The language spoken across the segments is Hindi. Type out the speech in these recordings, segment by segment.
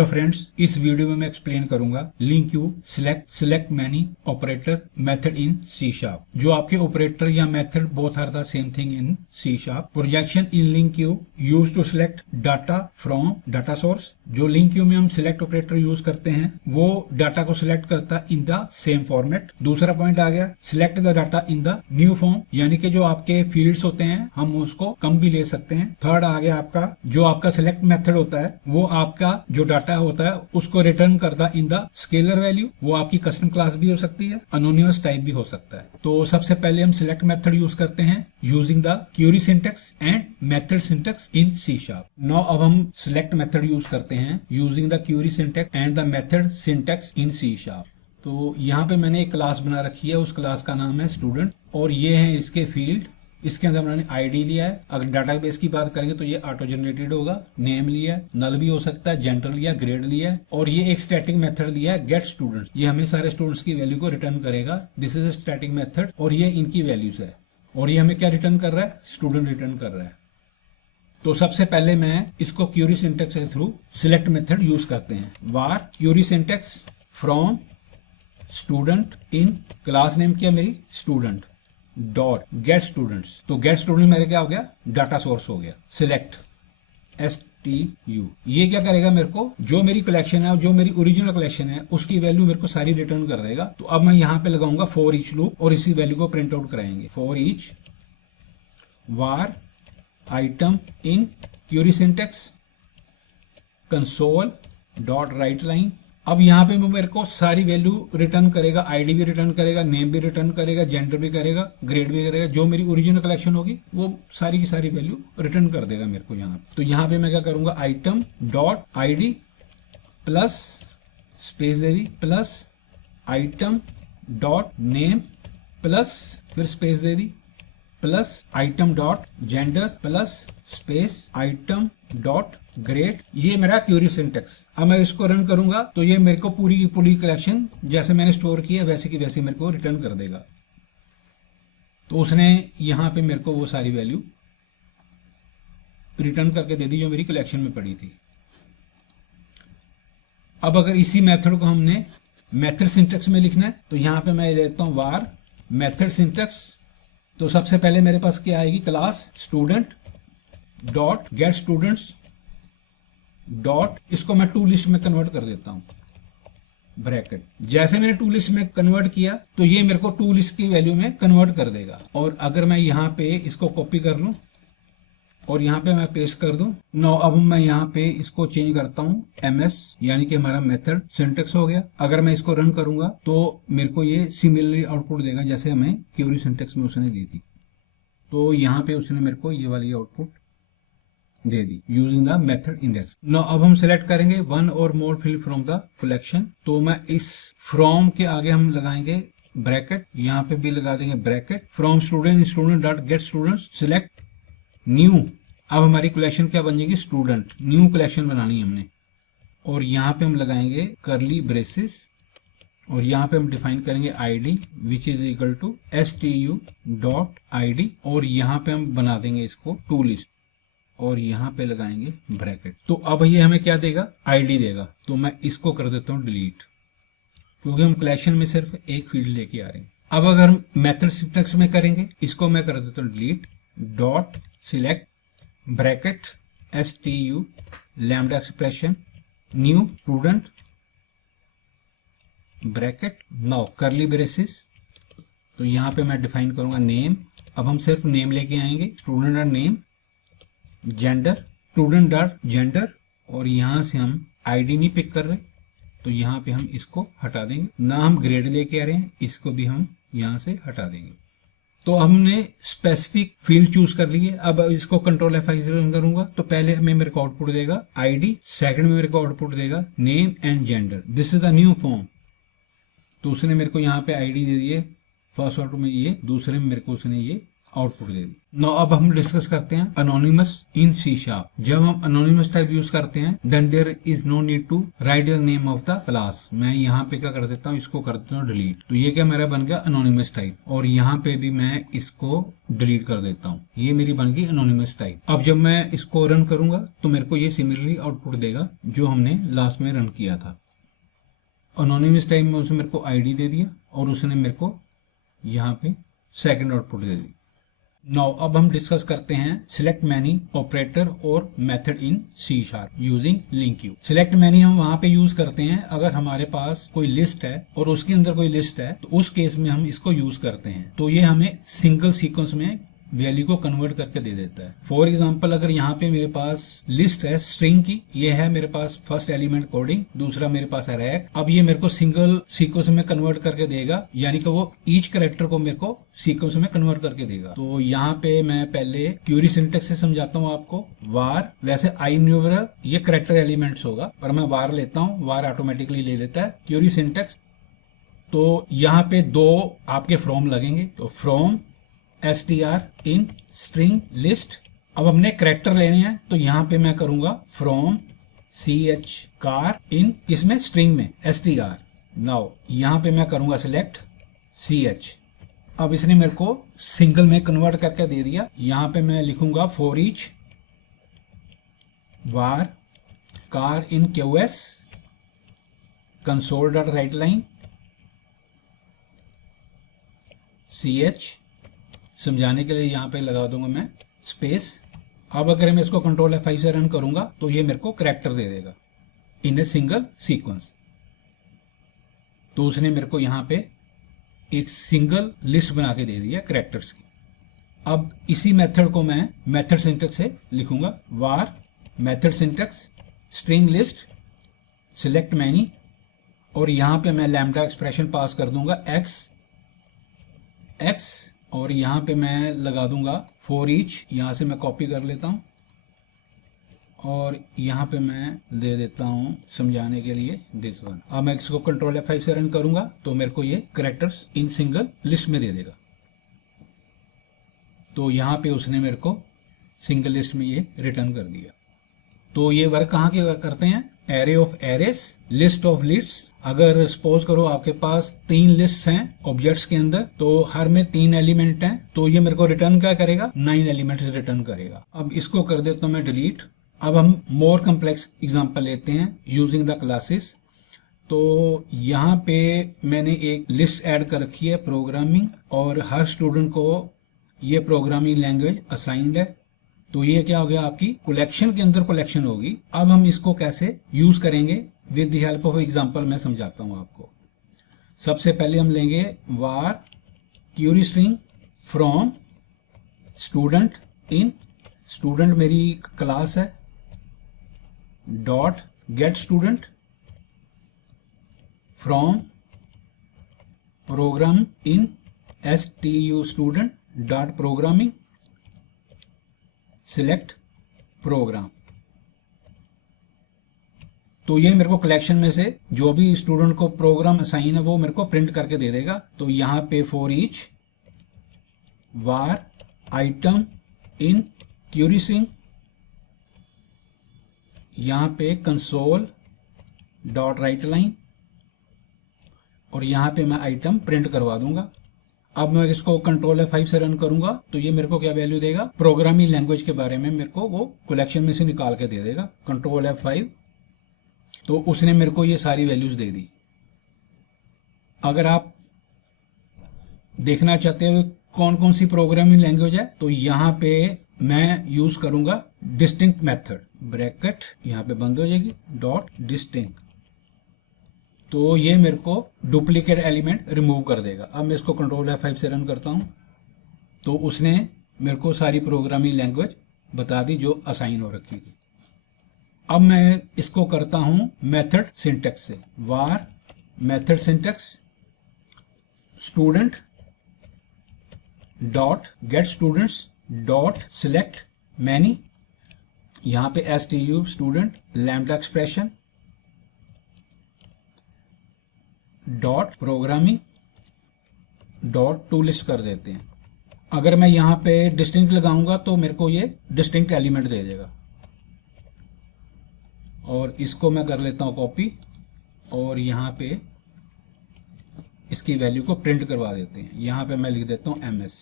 हेलो फ्रेंड्स, इस वीडियो में मैं एक्सप्लेन करूंगा LINQ select many operator method in C sharp. जो आपके ऑपरेटर या method both are the same thing in C sharp. Projection in LINQ use to select data from data source. जो लिंक क्यू में हम सिलेक्ट ऑपरेटर यूज करते हैं वो डाटा को सिलेक्ट करता इन द सेम फॉर्मेट। दूसरा पॉइंट आ गया select the data in the new form, यानी कि जो आपके फील्ड्स होते हैं हम उसको कम भी ले सकते हैं। थर्ड आ गया आपका जो आपका सिलेक्ट मेथड होता है वो आपका जो डाटा होता है उसको रिटर्न करता इन द स्केलर वैल्यू। वो आपकी कस्टम क्लास भी हो सकती है, अनोनिमस टाइप भी हो सकता है। तो सबसे पहले हम सिलेक्ट मेथड यूज करते हैं using the query syntax and method syntax in C sharp. Now अब हम सिलेक्ट मेथड यूज करते हैं using the query syntax and the method syntax in C sharp. तो यहाँ पे मैंने एक क्लास बना रखी है, उस क्लास का नाम है स्टूडेंट और ये है इसके फील्ड। इसके अंदर मैंने आईडी लिया है। अगर डाटाबेस की बात करेंगे तो ये ऑटो जनरेटेड होगा। नेम लिया है, नल भी हो सकता है, जेंडर लिया, ग्रेड लिया है और ये एक स्टैटिक मेथड लिया है गेट स्टूडेंट्स। ये हमें सारे स्टूडेंट्स की वैल्यू को रिटर्न करेगा। This is a static method और ये इनकी वैल्यूज है और ये हमें क्या रिटर्न कर रहा है, स्टूडेंट रिटर्न कर रहा है। तो सबसे पहले मैं इसको क्यूरी सिंटेक्स के थ्रू सिलेक्ट मेथड यूज करते हैं। Var query syntax from student in class name क्या मेरी स्टूडेंट डॉट गेट स्टूडेंट्स। तो गेट स्टूडेंट मेरे क्या हो गया, डाटा सोर्स हो गया। सिलेक्ट STU ये क्या करेगा, मेरे को जो मेरी कलेक्शन है, जो मेरी ओरिजिनल कलेक्शन है उसकी वैल्यू मेरे को सारी रिटर्न कर देगा। तो अब मैं यहाँ पे लगाऊंगा फॉर ईच लूप और इसी वैल्यू को प्रिंट आउट कराएंगे। For each var item in query syntax console dot write line. अब यहाँ पे मेरे को सारी वैल्यू रिटर्न करेगा, आईडी भी रिटर्न करेगा, नेम भी रिटर्न करेगा, जेंडर भी करेगा, ग्रेड भी करेगा। जो मेरी ओरिजिनल कलेक्शन होगी वो सारी की सारी वैल्यू रिटर्न कर देगा मेरे को यहाँ। तो यहाँ पे मैं क्या करूंगा, item dot ID plus space दे दी plus item dot name plus फिर स्पेस दे दी plus item dot gender plus space item dot grade. ये मेरा क्यूरी सिंटेक्स। अब मैं इसको रन करूंगा तो ये मेरे को पूरी की पूरी कलेक्शन जैसे मैंने स्टोर किया वैसे की वैसे मेरे को रिटर्न कर देगा। तो उसने यहाँ पे मेरे को वो सारी वैल्यू रिटर्न करके दे दी जो मेरी कलेक्शन में पड़ी थी। अब अगर इसी मेथड को हमने मेथड सिंटेक्स में लिखना है तो यहाँ पे मैं लेता हूँ वार मेथड सिंटेक्स। तो सबसे पहले मेरे पास क्या आएगी, class student dot get students dot, इसको मैं टू लिस्ट में कन्वर्ट कर देता हूं ब्रैकेट। जैसे मैंने टू लिस्ट में कन्वर्ट किया तो ये मेरे को टू लिस्ट की वैल्यू में कन्वर्ट कर देगा। और अगर मैं यहाँ पे इसको कॉपी कर लूं और यहाँ पे मैं पेस्ट कर दूं, नो अब मैं यहाँ पे इसको चेंज करता हूँ MS, यानी कि हमारा मेथड सिंटेक्स हो गया। अगर मैं इसको रन करूंगा तो मेरे को ये सिमिलरली आउटपुट देगा जैसे हमें क्यूरी सिंटेक्स में उसने दी थी। तो यहाँ पे उसने मेरे को ये वाली आउटपुट दे दी using the method index. Now अब हम सिलेक्ट करेंगे वन और मोर फील्ड फ्रॉम द कलेक्शन। तो मैं इस फ्रॉम के आगे हम लगाएंगे ब्रैकेट, यहाँ पे भी लगा देंगे bracket from student dot get students select new. अब हमारी कलेक्शन क्या बन जाएगी, स्टूडेंट। न्यू कलेक्शन बनानी है हमने और यहाँ पे हम लगाएंगे करली ब्रेसेस और यहाँ पे हम डिफाइन करेंगे ID which is equal to STU dot ID और यहाँ पे हम बना देंगे इसको टू लिस्ट और यहाँ पे लगाएंगे ब्रैकेट। तो अब ये हमें क्या देगा, ID देगा। तो मैं इसको कर देता हूँ डिलीट क्योंकि हम कलेक्शन में सिर्फ एक फील्ड लेके आ रहे हैं। अब अगर मेथड सिंटेक्स में करेंगे इसको मैं कर देता हूँ delete dot select bracket STU lambda expression new student bracket now करली ब्रेसेस। तो यहाँ पे मैं डिफाइन करूंगा नेम। अब हम सिर्फ नेम लेके आएंगे, student dot name, gender student dot gender और यहाँ से हम ID नहीं पिक कर रहे तो यहाँ पे हम इसको हटा देंगे। ना हम ग्रेड लेके आ रहे हैं, इसको भी हम यहाँ से हटा देंगे। तो हमने स्पेसिफिक फील्ड चूज कर ली है। अब इसको कंट्रोल F5 रन करूंगा तो पहले हमें मेरे को आउटपुट देगा ID, सेकंड में मेरे को आउटपुट देगा name and gender. This is the new form. तो उसने मेरे को यहाँ पे ID दे दिए फर्स्ट ऑर्डर में ये, दूसरे में मेरे को उसने ये आउटपुट दे दी। नो अब हम डिस्कस करते हैं अनोनिमस इन सी शार्प। जब हम अनोनिमस टाइप यूज करते हैं then there is no need to write the name of the class. मैं यहाँ पे क्या कर देता हूँ, इसको कर देता हूँ डिलीट। तो ये क्या मेरा बन गया अनोनिमस टाइप, और यहाँ पे भी मैं इसको डिलीट कर देता हूँ। ये मेरी बन गई अनोनिमस टाइप। अब जब मैं इसको रन करूंगा तो मेरे को ये सिमिलरली आउटपुट देगा जो हमने लास्ट में रन किया था। अनोनिमस टाइप में उसने मेरे को आईडी दे दिया और उसने मेरे को यहाँ पे सेकंड आउटपुट दे दी। नाउ अब हम डिस्कस करते हैं सिलेक्ट मैनी ऑपरेटर और method in C sharp using LINQ. Select many हम वहां पे यूज करते हैं अगर हमारे पास कोई लिस्ट है और उसके अंदर कोई लिस्ट है, तो उस केस में हम इसको यूज करते हैं। तो ये हमें सिंगल सीक्वेंस में वैल्यू को कन्वर्ट करके दे देता है। फॉर एग्जाम्पल अगर यहाँ पे मेरे पास लिस्ट है स्ट्रिंग की, ये है मेरे पास फर्स्ट एलिमेंट कोडिंग, दूसरा मेरे पास है रैक। अब ये मेरे को सिंगल सीक्वेंस में कन्वर्ट करके देगा, यानी कि वो ईच कैरेक्टर को मेरे को सीक्वेंस में कन्वर्ट करके देगा। तो यहाँ पे मैं पहले क्यूरी सिंटेक्स से समझाता हूँ आपको। वार, वैसे आई न्यूमरल ये कैरेक्टर एलिमेंट्स होगा, पर मैं वार लेता हूँ, वार ऑटोमेटिकली ले लेता है। क्यूरी सिंटेक्स, तो यहाँ पे दो आपके फ्रॉम लगेंगे, तो from str in string list. अब हमने करेक्टर लेने हैं, तो यहाँ पे मैं करूंगा फ्रॉम ch car इन इसमें स्ट्रिंग में str। नाउ यहाँ पे मैं करूंगा सिलेक्ट ch। अब इसने मेरे को सिंगल में कन्वर्ट करके दे दिया। यहाँ पे मैं लिखूंगा for each var car in qs console dot write line ch। समझाने के लिए यहाँ पे लगा दूंगा मैं स्पेस। अब अगर मैं इसको कंट्रोल F5 से रन करूंगा तो ये मेरे को कैरेक्टर दे देगा इन ए सिंगल सीक्वेंस। तो उसने मेरे को यहाँ पे एक सिंगल लिस्ट बना के दे दिया कैरेक्टर्स की। अब इसी मेथड को मैं मेथड सिंटेक्स से लिखूंगा। Var method syntax string list select many, और यहाँ पे मैं लैम्डा एक्सप्रेशन पास कर दूंगा x, और यहाँ पे मैं लगा दूंगा फॉर ईच। यहाँ से मैं कॉपी कर लेता हूँ और यहाँ पे मैं दे देता हूँ समझाने के लिए दिस वन। अब मैं इसको कंट्रोल F5 से रन करूंगा तो मेरे को ये कैरेक्टर्स इन सिंगल लिस्ट में दे देगा। तो यहाँ पे उसने मेरे को सिंगल लिस्ट में ये रिटर्न कर दिया। तो ये वर्क कहाँ के करते हैं, array of arrays, list of list. अगर सपोज करो आपके पास 3 लिस्ट हैं ऑब्जेक्ट्स के अंदर, तो हर में 3 एलिमेंट हैं, तो ये मेरे को रिटर्न क्या करेगा, 9 एलिमेंट्स रिटर्न करेगा। अब इसको कर देता हूं मैं डिलीट। अब हम मोर कम्प्लेक्स एग्जांपल लेते हैं यूजिंग द क्लासेस। तो यहाँ पे मैंने एक लिस्ट ऐड कर रखी है प्रोग्रामिंग, और हर स्टूडेंट को ये प्रोग्रामिंग लैंग्वेज असाइंड है। तो ये क्या हो गया, आपकी कलेक्शन के अंदर कलेक्शन होगी। अब हम इसको कैसे यूज करेंगे with the help of example मैं समझाता हूं आपको। सबसे पहले हम लेंगे var query string from student in, student मेरी क्लास है, dot get student from program in stu student dot programming select program. तो ये मेरे को कलेक्शन में से जो भी स्टूडेंट को प्रोग्राम असाइन है वो मेरे को प्रिंट करके दे देगा। तो यहाँ पे for each var item in query string, यहाँ पे कंसोल डॉट राइट लाइन, और यहाँ पे मैं आइटम प्रिंट करवा दूंगा। अब मैं इसको कंट्रोल F5 से रन करूंगा तो ये मेरे को क्या वैल्यू देगा, प्रोग्रामिंग लैंग्वेज के बारे में मेरे को वो कलेक्शन में से निकाल के दे देगा। कंट्रोल F5, तो उसने मेरे को ये सारी वैल्यूज दे दी। अगर आप देखना चाहते हो कौन कौन सी प्रोग्रामिंग लैंग्वेज है, तो यहाँ पे मैं यूज करूंगा डिस्टिंक्ट मेथड, ब्रैकेट यहाँ पे बंद हो जाएगी, डॉट डिस्टिंक्ट। तो ये मेरे को डुप्लीकेट एलिमेंट रिमूव कर देगा। अब मैं इसको कंट्रोल F5 से रन करता हूं तो उसने मेरे को सारी प्रोग्रामिंग लैंग्वेज बता दी जो असाइन हो रखी थी। अब मैं इसको करता हूं मेथड सिंटेक्स से। var method syntax student dot get students dot select many, यहाँ पे stu student lambda expression dot programming dot to list कर देते हैं। अगर मैं यहाँ पे डिस्टिंक्ट लगाऊंगा तो मेरे को ये डिस्टिंक्ट एलिमेंट दे देगा। और इसको मैं कर लेता हूँ कॉपी और यहाँ पे इसकी वैल्यू को प्रिंट करवा देते हैं। यहाँ पे मैं लिख देता हूँ MS।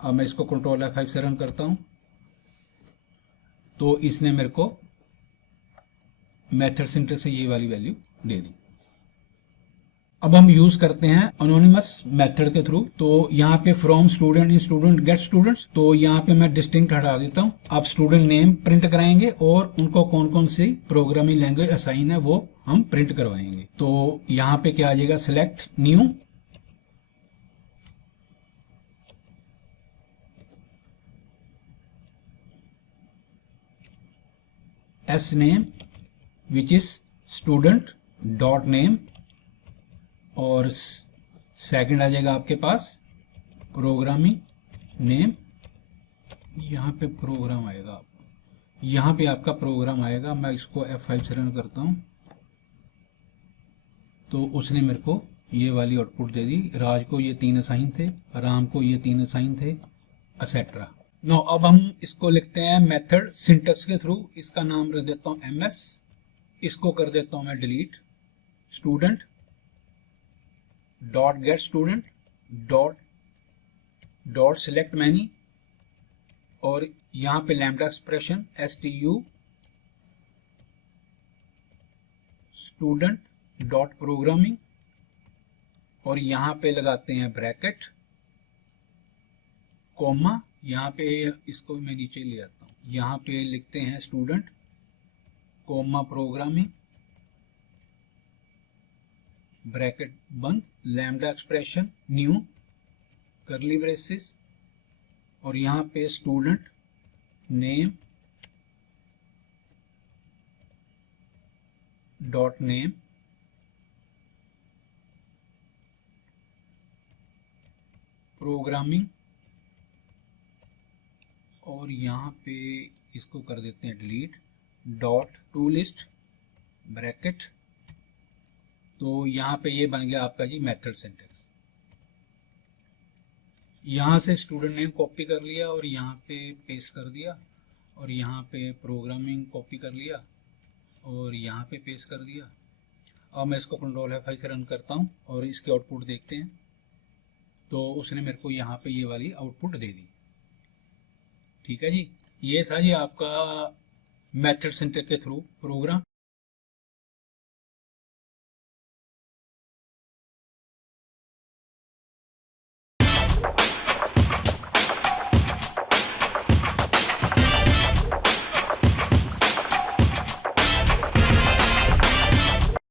अब मैं इसको कंट्रोल F5 से रन करता हूँ तो इसने मेरे को मेथड सिंटैक्स से ये वाली वैल्यू दे दी। अब हम यूज करते हैं अनोनिमस मेथड के थ्रू। तो यहाँ पे from student in student gate students, तो यहाँ पे मैं डिस्टिंक्ट हटा देता हूँ। अब स्टूडेंट नेम प्रिंट कराएंगे और उनको कौन कौन सी प्रोग्रामिंग लैंग्वेज असाइन है वो हम प्रिंट करवाएंगे। तो यहाँ पे क्या आ जाएगा, select new, S name which is student dot name, और सेकंड आ जाएगा आपके पास प्रोग्रामिंग नेम। यहाँ पे प्रोग्राम आएगा, यहाँ पे आपका प्रोग्राम आएगा। मैं इसको F5 से रन करता हूँ तो उसने मेरे को ये वाली आउटपुट दे दी। राज को ये 3 असाइन थे, राम को ये 3 असाइन थे, एक्सेट्रा। नो अब हम इसको लिखते हैं मेथड सिंटैक्स के थ्रू। इसका नाम रख देता हूँ MS, इसको कर देता हूँ मैं delete. Student dot get student dot select many, और यहाँ पे lambda expression STU student dot programming, और यहाँ पे लगाते हैं ब्रैकेट कॉमा। यहाँ पे इसको मैं नीचे ले आता हूँ, यहाँ पे लिखते हैं स्टूडेंट कॉमा प्रोग्रामिंग ब्रैकेट बंद, लैम्डा एक्सप्रेशन न्यू करली ब्रेसेस, और यहाँ पे student name dot name programming, और यहाँ पे इसको कर देते हैं delete dot to list bracket. तो यहाँ पे ये बन गया आपका जी मेथड सिंटैक्स। यहाँ से स्टूडेंट नेम कॉपी कर लिया और यहाँ पे पेस्ट कर दिया, और यहाँ पे प्रोग्रामिंग कॉपी कर लिया और यहाँ पे पेस्ट कर दिया। अब मैं इसको कंट्रोल F5 से रन करता हूँ और इसके आउटपुट देखते हैं। तो उसने मेरे को यहाँ पे ये वाली आउटपुट दे दी। ठीक है जी, ये था जी आपका मेथड सिंटैक्स के थ्रू प्रोग्राम।